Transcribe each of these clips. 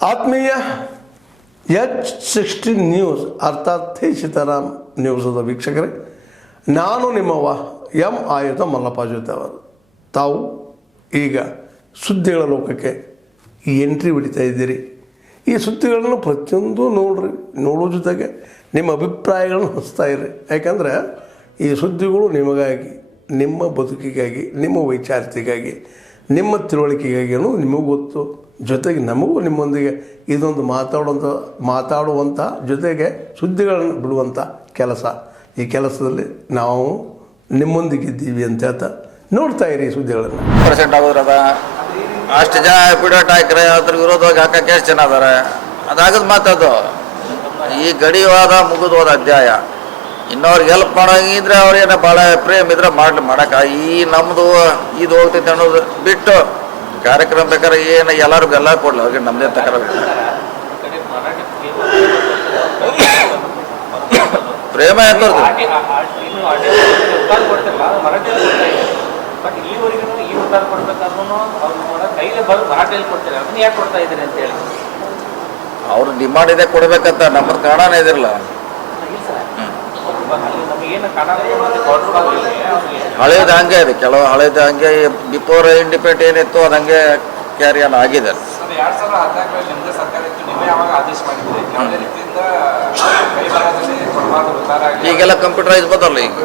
ಆತ್ಮೀಯ H60 news ಅರ್ಥಾತ್ ಥೇ ಸೀತಾರಾಮ್ ನ್ಯೂಸದ ವೀಕ್ಷಕರೇ, ನಾನು ನಿಮ್ಮವ ಎಂ ಆಯುಧ ಮಲ್ಲಪ್ಪ ಜೊತೆ ಅವರು. ತಾವು ಈಗ ಸುದ್ದಿಗಳ ಲೋಕಕ್ಕೆ ಎಂಟ್ರಿ ಹೊಡಿತಾ ಇದ್ದೀರಿ. ಈ ಸುದ್ದಿಗಳನ್ನು ಪ್ರತಿಯೊಂದು ನೋಡೋ ಜೊತೆಗೆ ನಿಮ್ಮ ಅಭಿಪ್ರಾಯಗಳನ್ನು ಹಂಚ್ತಾ ಇರಿ. ಯಾಕಂದರೆ ಈ ಸುದ್ದಿಗಳು ನಿಮಗಾಗಿ, ನಿಮ್ಮ ಬದುಕಿಗಾಗಿ, ನಿಮ್ಮ ವೈಚಾರಿಕೆಗಾಗಿ, ನಿಮ್ಮ ತಿಳುವಳಿಕೆಗಾಗಿಯೂ ನಿಮಗೂ ಗೊತ್ತು. ಜೊತೆಗೆ ನಮಗೂ ನಿಮ್ಮೊಂದಿಗೆ ಇದೊಂದು ಮಾತಾಡುವಂಥ ಜೊತೆಗೆ ಸುದ್ದಿಗಳನ್ನು ಬಿಡುವಂಥ ಕೆಲಸ. ಈ ಕೆಲಸದಲ್ಲಿ ನಾವು ನಿಮ್ಮೊಂದಿಗಿದ್ದೀವಿ ಅಂತ ಹೇಳ್ತಾ ನೋಡ್ತಾ ಇರಿ ಸುದ್ದಿಗಳನ್ನು. ಪರ್ಸೆಂಟ್ ಆಗೋದ್ರದ ಅಷ್ಟು ಜನ ಪಿಡೋಟ್ ಹಾಕ್ರೆ ಅದ್ರ ವಿರೋಧವಾಗಿ ಹಾಕಕ್ಕೆ ಎಷ್ಟು ಜನ ಅದಾರೆ? ಅದಾಗದ ಮಾತದು. ಈ ಗಡಿವಾದ ಮುಗಿದೋದ ಅಧ್ಯಾಯ. ಇನ್ನವ್ರಿಗೆ ಹೆಲ್ಪ್ ಮಾಡೋಂಗಿದ್ರೆ ಅವ್ರೇನೋ ಭಾಳ ಪ್ರೇಮ್ ಇದ್ರೆ ಮಾಡೋಕೆ ಈ ನಮ್ಮದು ಇದು ಹೋಗ್ತೈತೆ ಅನ್ನೋದು ಬಿಟ್ಟು ಕಾರ್ಯಕ್ರಮ ಬೇಕಾದ್ರೆ ಏನು ಎಲ್ಲರಿಗೂ ಎಲ್ಲ ಕೊಡಲಿ, ಅವ್ರಿಗೆ ನಮ್ಮದೇ ತಕರ ಪ್ರೇಮ ಯಾಕಂದ್ರೆ ಅವ್ರು ಡಿಮಾಂಡ್ ಇದೆ ಕೊಡ್ಬೇಕಂತ, ನಮ್ಮದು ಕಾರಣನೇ ಇದಿರಲ್ಲ. ಹಳೇದು ಹಂಗೆ ಇದೆ, ಕೆಲವು ಹಳೇದು ಹಂಗೆ ಬಿಫೋರ್ ಇಂಡಿಪೆಂಡೆಂಟ್ ಏನಿತ್ತು ಅದು ಹಂಗೆ ಕ್ಯಾರಿ ಆನ್ ಆಗಿದೆ. ಈಗೆಲ್ಲ ಕಂಪ್ಯೂಟರೈಸ್ ಬಂದಲ್ಲ ಈಗ.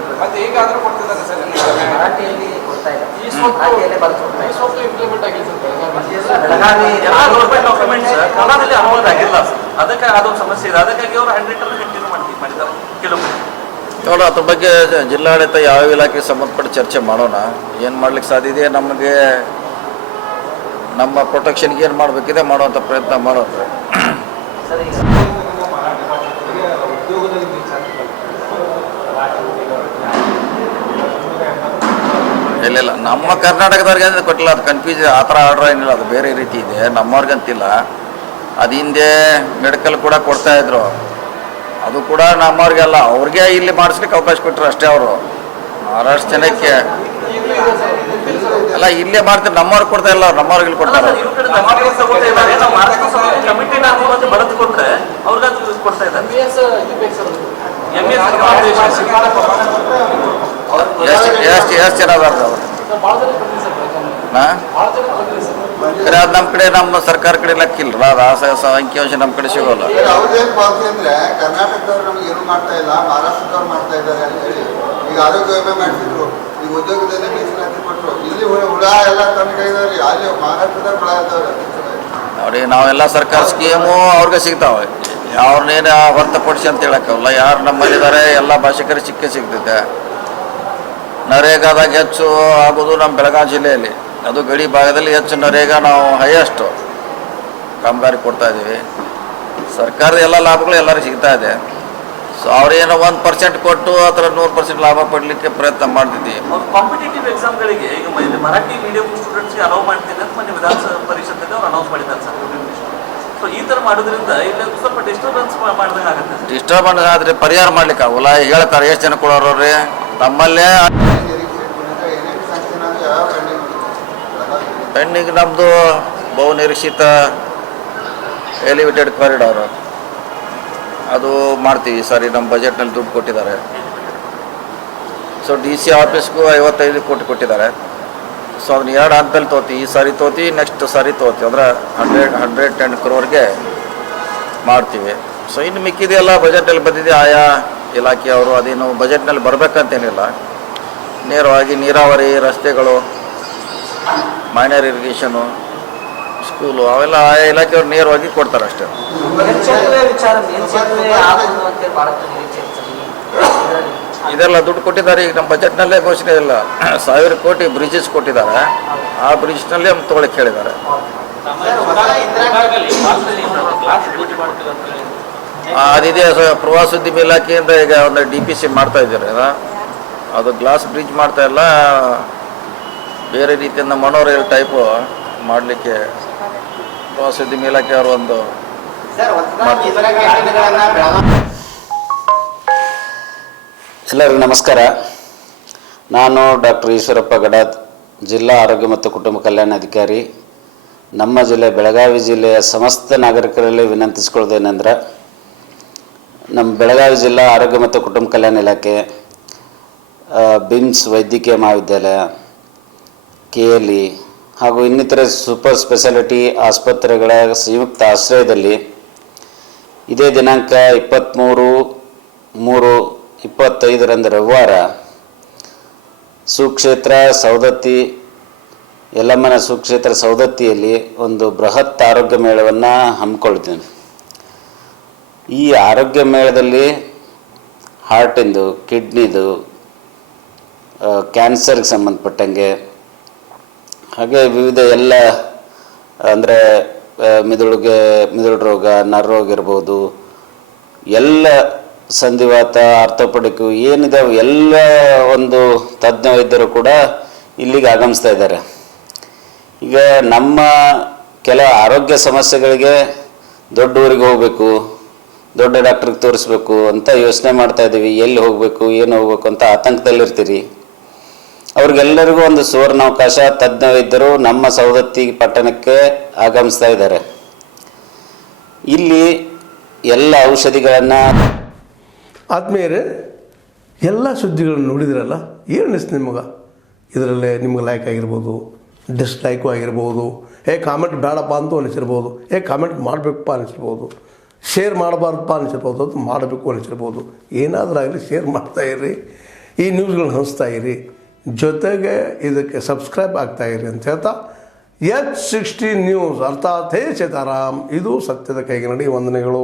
ಅದಕ್ಕೆ ಅದೊಂದು ಸಮಸ್ಯೆ ಇದೆ. ಅದಕ್ಕಾಗಿ ಅವರು 100 ಮಾಡಿದ್ದಾರೆ ಕೆಲವು. ನೋಡೋಣ, ಅದ್ರ ಬಗ್ಗೆ ಜಿಲ್ಲಾಡಳಿತ ಯಾವ ಇಲಾಖೆಗೆ ಸಂಬಂಧಪಟ್ಟ ಚರ್ಚೆ ಮಾಡೋಣ. ಏನು ಮಾಡ್ಲಿಕ್ಕೆ ಸಾಧ್ಯ ಇದೆ, ನಮಗೆ ನಮ್ಮ ಪ್ರೊಟೆಕ್ಷನ್ಗೆ ಏನು ಮಾಡಬೇಕಿದೆ ಮಾಡುವಂಥ ಪ್ರಯತ್ನ ಮಾಡೋದು. ಇಲ್ಲ ನಮ್ಮ ಕರ್ನಾಟಕದವ್ರಿಗೆ ಅಂದರೆ ಕೊಟ್ಟಿಲ್ಲ, ಅದು ಕನ್ಫ್ಯೂಸ್ ಆ ಥರ ಆರ್ಡ್ರ್ ಏನಿಲ್ಲ, ಅದು ಬೇರೆ ರೀತಿ ಇದೆ. ನಮ್ಮವ್ರಿಗಂತಿಲ್ಲ. ಅದು ಹಿಂದೆ ಮೆಡಿಕಲ್ ಕೂಡ ಕೊಡ್ತಾಯಿದ್ರು, ಅದು ಕೂಡ ನಮ್ಮವ್ರಿಗೆಲ್ಲ ಅವ್ರಿಗೆ ಇಲ್ಲಿ ಮಾಡಿಸ್ಲಿಕ್ಕೆ ಅವಕಾಶ ಕೊಟ್ಟರು ಅಷ್ಟೇ. ಅವರು ಮಹಾರಾಷ್ಟ್ರ ಜನಕ್ಕೆ ಅಲ್ಲ ಇಲ್ಲೇ ಮಾಡ್ತಾರೆ, ನಮ್ಮವ್ರಿಗೆ ಕೊಡ್ತಾ ಇಲ್ಲ, ನಮ್ಮವ್ರಿಗೆ ಇಲ್ಲಿ ಕೊಡ್ತಾರೆ. ಎಷ್ಟು ಜನ ಅದಾರ ಅವರು? ಅದು ನಮ್ಮ ಕಡೆ, ನಮ್ಮ ಸರ್ಕಾರ ಕಡೆ ಲೆಕ್ಕಿಲ್ಲ, ಅದು ಅಂಕಿಅಂಶ ನಮ್ಮ ಕಡೆ ಸಿಗೋಲ್ಲ. ಕರ್ನಾಟಕದವ್ರು ನಮ್ಗೆ ಏನು ಮಾಡ್ತಾ ಇಲ್ಲ, ಮಹಾರಾಷ್ಟ್ರದವ್ರು ಮಾಡ್ತಾ ಇದ್ದಾರೆ ಅಂತ ಹೇಳಿ ಈಗ ಆರೋಗ್ಯ ವಿಮೆ ಮಾಡಿಸಿದ್ರು, ಈಗ ಉದ್ಯೋಗದಲ್ಲಿ ಮೀಸಲಾತಿ ಕೊಟ್ಟರು. ಇಲ್ಲಿ ಹುಳ ಎಲ್ಲ ತನ್ನ ಕೈದವ್ರಿ, ಅಲ್ಲಿ ಮಹಾರಾಷ್ಟ್ರದಾಗ ಹುಳ ಇದ್ದವ್ರೆ ನೋಡಿ. ನಾವೆಲ್ಲ ಸರ್ಕಾರ ಸ್ಕೀಮು ಅವ್ರಿಗೆ ಸಿಗ್ತಾವೆ, ಅವ್ರನ್ನೇನು ಹೊರತುಪಡಿಸಿ ಅಂತ ಹೇಳಕ್ಕಾಗಲ್ಲ. ಯಾರು ನಮ್ಮಲ್ಲಿದ್ದಾರೆ ಎಲ್ಲ ಭಾಷಿಕರಿಗೆ ಸಿಗ್ತೈತೆ. ನರೇಗಾದಾಗ ಹೆಚ್ಚು ಆಗೋದು ನಮ್ಮ ಬೆಳಗಾವಿ ಜಿಲ್ಲೆಯಲ್ಲಿ, ಅದು ಗಡಿ ಭಾಗದಲ್ಲಿ ಹೆಚ್ಚು ನರೇಗಾ ನಾವು ಹೈಯೆಸ್ಟು ಕಾಮಗಾರಿ ಕೊಡ್ತಾ ಇದ್ದೀವಿ. ಸರ್ಕಾರದ ಎಲ್ಲ ಲಾಭಗಳು ಎಲ್ಲರಿಗೂ ಸಿಗ್ತಾ ಇದೆ. ಸೊ ಅವ್ರೇನೋ 1% ಕೊಟ್ಟು ಆ ಥರ 100% ಲಾಭ ಪಡಲಿಕ್ಕೆ ಪ್ರಯತ್ನ ಮಾಡ್ತಿದ್ದೀವಿ. ಕಾಂಪಿಟೇಟಿವ್ ಎಕ್ಸಾಮ್ಗಳಿಗೆ ಈಗ ಮರಾಠಿ ಮೀಡಿಯಂ ಸ್ಟೂಡೆಂಟ್ಸ್ಗೆ ಅಲೌ ಮಾಡ್ತಿದೆ ಅಂತ ಮೊನ್ನೆ ವಿಧಾನ ಪರಿಷತ್ತಲ್ಲಿ ಅವ್ರು ಅನೌನ್ಸ್ ಮಾಡಿದ್ದಾರೆ ಸರ್. ಸೊ ಈ ಥರ ಮಾಡೋದ್ರಿಂದ ಇಲ್ಲಿ ಸ್ವಲ್ಪ ಡಿಸ್ಟರ್ಬೆನ್ಸ್ ಮಾಡಿದಂಗೆ ಆಗುತ್ತೆ. ಡಿಸ್ಟರ್ಬೆನ್ಸ್ ಆದರೆ ಪರಿಹಾರ ಮಾಡ್ಲಿಕ್ಕೆ ಆಗೋಲ್ಲ. ಹೇಳ್ತಾರೆ ಎಷ್ಟು ಜನ ಕೊಡೋರವ್ರಿ ನಮ್ಮಲ್ಲೇ ಪೆಂಡಿಂಗ್. ನಮ್ಮದು ಬಹುನಿರೀಕ್ಷಿತ ಎಲಿವೇಟೆಡ್ ಕಾರಿಡಾರು ಅದು ಮಾಡ್ತೀವಿ ಸರಿ. ನಮ್ಮ ಬಜೆಟ್ನಲ್ಲಿ ದುಡ್ಡು ಕೊಟ್ಟಿದ್ದಾರೆ. ಸೊ DC ಆಫೀಸ್ಗೂ 55 ಕೋಟಿ ಕೊಟ್ಟಿದ್ದಾರೆ. ಸೊ ಅದನ್ನ 2 ಹಂತದಲ್ಲಿ ತೋತಿ, ಈ ಸಾರಿ ತೋತಿ, ನೆಕ್ಸ್ಟ್ ಸಾರಿ ತೋತಿ, ಅಂದರೆ 110 crore ಮಾಡ್ತೀವಿ. ಸೊ ಇನ್ನು ಮಿಕ್ಕಿದೆಲ್ಲ ಬಜೆಟಲ್ಲಿ ಬಂದಿದೆ. ಆಯಾ ಇಲಾಖೆಯವರು ಅದೇನು ಬಜೆಟ್ನಲ್ಲಿ ಬರಬೇಕಂತೇನಿಲ್ಲ, ನೇರವಾಗಿ ನೀರಾವರಿ, ರಸ್ತೆಗಳು, ಮೈನರ್ ಇರಿಗೇಷನು, ಸ್ಕೂಲು ಅವೆಲ್ಲ ಆಯಾ ಇಲಾಖೆಯವ್ರು ನೇರವಾಗಿ ಕೊಡ್ತಾರೆ ಅಷ್ಟೇ. ಇದೆಲ್ಲ ದುಡ್ಡು ಕೊಟ್ಟಿದ್ದಾರೆ. ಈಗ ನಮ್ಮ ಬಜೆಟ್ನಲ್ಲೇ ಘೋಷಣೆ ಇಲ್ಲ, 1000 ಕೋಟಿ ಬ್ರಿಡ್ಜಸ್ ಕೊಟ್ಟಿದ್ದಾರೆ. ಆ ಬ್ರಿಡ್ಜ್ನಲ್ಲಿ ಅವ್ನು ತೊಗೊಳಕ್ಕೆ ಹೇಳಿದ್ದಾರೆ. ಅದಿದೆ, ಪ್ರವಾಸೋದ್ಯಮ ಇಲಾಖೆಯಿಂದ ಈಗ ಒಂದು DPC ಮಾಡ್ತಾ ಇದ್ದಾರೆ. ಅದು ಗ್ಲಾಸ್ ಬ್ರಿಡ್ಜ್ ಮಾಡ್ತಾ ಇಲ್ಲ, ಬೇರೆ ರೀತಿಯಿಂದ ಮನೋರೈಲ್ ಟೈಪು ಮಾಡಲಿಕ್ಕೆ ಪ್ರವಾಸೋದ್ಯಮ ಇಲಾಖೆಯವರು ಒಂದು ಎಲ್ಲರಿಗೂ ನಮಸ್ಕಾರ. ನಾನು ಡಾಕ್ಟರ್ ಈಶ್ವರಪ್ಪ ಗಡಾದ್, ಜಿಲ್ಲಾ ಆರೋಗ್ಯ ಮತ್ತು ಕುಟುಂಬ ಕಲ್ಯಾಣ ಅಧಿಕಾರಿ, ನಮ್ಮ ಜಿಲ್ಲೆ ಬೆಳಗಾವಿ ಜಿಲ್ಲೆಯ ಸಮಸ್ತ ನಾಗರಿಕರಲ್ಲಿ ವಿನಂತಿಸ್ಕೊಳ್ಳೋದೇನೆಂದ್ರೆ, ನಮ್ಮ ಬೆಳಗಾವಿ ಜಿಲ್ಲಾ ಆರೋಗ್ಯ ಮತ್ತು ಕುಟುಂಬ ಕಲ್ಯಾಣ ಇಲಾಖೆ, ಬಿಮ್ಸ್ ವೈದ್ಯಕೀಯ ಮಹಾವಿದ್ಯಾಲಯ, KLE ಹಾಗೂ ಇನ್ನಿತರೆ ಸೂಪರ್ ಸ್ಪೆಷಾಲಿಟಿ ಆಸ್ಪತ್ರೆಗಳ ಸಂಯುಕ್ತ ಆಶ್ರಯದಲ್ಲಿ ಇದೇ ದಿನಾಂಕ 23/3/25 ರವಿವಾರ ಸುಕ್ಷೇತ್ರ ಸೌದತ್ತಿ ಯಲ್ಲಮ್ಮನ ಸುಕ್ಷೇತ್ರ ಸೌದತ್ತಿಯಲ್ಲಿ ಒಂದು ಬೃಹತ್ ಆರೋಗ್ಯ ಮೇಳವನ್ನು ಹಮ್ಮಿಕೊಳ್ತೀನಿ. ಈ ಆರೋಗ್ಯ ಮೇಳದಲ್ಲಿ ಹಾರ್ಟಿಂದು, ಕಿಡ್ನಿದು, ಕ್ಯಾನ್ಸರ್ಗೆ ಸಂಬಂಧಪಟ್ಟಂಗೆ, ಹಾಗೆ ವಿವಿಧ ಎಲ್ಲ ಅಂದರೆ ಮಿದುಳು ರೋಗ, ನರ ರೋಗ ಇರ್ಬೋದು, ಎಲ್ಲ ಸಂಧಿವಾತ, ಆರ್ಥೋಪೆಡಿಕ್ ಏನಿದಾವೆ ಎಲ್ಲ ಒಂದು ತಜ್ಞ ವೈದ್ಯರು ಕೂಡ ಇಲ್ಲಿಗೆ ಆಗಮಿಸ್ತಾ ಇದ್ದಾರೆ. ಈಗ ನಮ್ಮ ಕೆಲ ಆರೋಗ್ಯ ಸಮಸ್ಯೆಗಳಿಗೆ ದೊಡ್ಡ ಊರಿಗೆ ಹೋಗಬೇಕು, ದೊಡ್ಡ ಡಾಕ್ಟ್ರಿಗೆ ತೋರಿಸ್ಬೇಕು ಅಂತ ಯೋಚನೆ ಮಾಡ್ತಾ ಇದ್ದೀವಿ. ಎಲ್ಲಿ ಹೋಗಬೇಕು, ಏನು ಹೋಗ್ಬೇಕು ಅಂತ ಆತಂಕದಲ್ಲಿರ್ತೀರಿ. ಅವ್ರಿಗೆಲ್ಲರಿಗೂ ಒಂದು ಸುವರ್ಣಾವಕಾಶ. ತಜ್ಞ ವೈದ್ಯರು ನಮ್ಮ ಸವದತ್ತಿ ಪಟ್ಟಣಕ್ಕೆ ಆಗಮಿಸ್ತಾ ಇದ್ದಾರೆ. ಇಲ್ಲಿ ಎಲ್ಲ ಔಷಧಿಗಳನ್ನು ಆದ್ಮೇಲೆ ಎಲ್ಲ ಸುದ್ದಿಗಳನ್ನು ನೋಡಿದ್ರಲ್ಲ, ಏನು ಅನಿಸ್ತು ನಿಮಗೆ? ಇದರಲ್ಲೇ ನಿಮ್ಗೆ ಲೈಕ್ ಆಗಿರ್ಬೋದು, ಡಿಸ್ಲೈಕು ಆಗಿರ್ಬೋದು, ಕಾಮೆಂಟ್ ಬೇಡಪ್ಪ ಅಂತೂ ಅನಿಸಿರ್ಬೋದು, ಕಾಮೆಂಟ್ ಮಾಡಬೇಕಪ್ಪ ಅನಿಸಿರ್ಬೋದು, ಶೇರ್ ಮಾಡಬಾರ್ದಪ್ಪ ಅನಿಸಿರ್ಬೋದು, ಅದು ಮಾಡಬೇಕು ಅನಿಸಿರ್ಬೋದು. ಏನಾದರೂ ಆಗಲಿ ಶೇರ್ ಮಾಡ್ತಾಯಿರಿ, ಈ ನ್ಯೂಸ್ಗಳನ್ನ ಹಂಚ್ತಾ ಇರಿ, ಜೊತೆಗೆ ಇದಕ್ಕೆ ಸಬ್ಸ್ಕ್ರೈಬ್ ಆಗ್ತಾಯಿರಿ ಅಂತ ಹೇಳ್ತಾ H16 ನ್ಯೂಸ್ ಅರ್ಥಾತ್ ಹೇ ಸೀತಾರಾಮ್, ಇದು ಸತ್ಯದ ಕೈಗೆ ನಡಿ. ವಂದನೆಗಳು.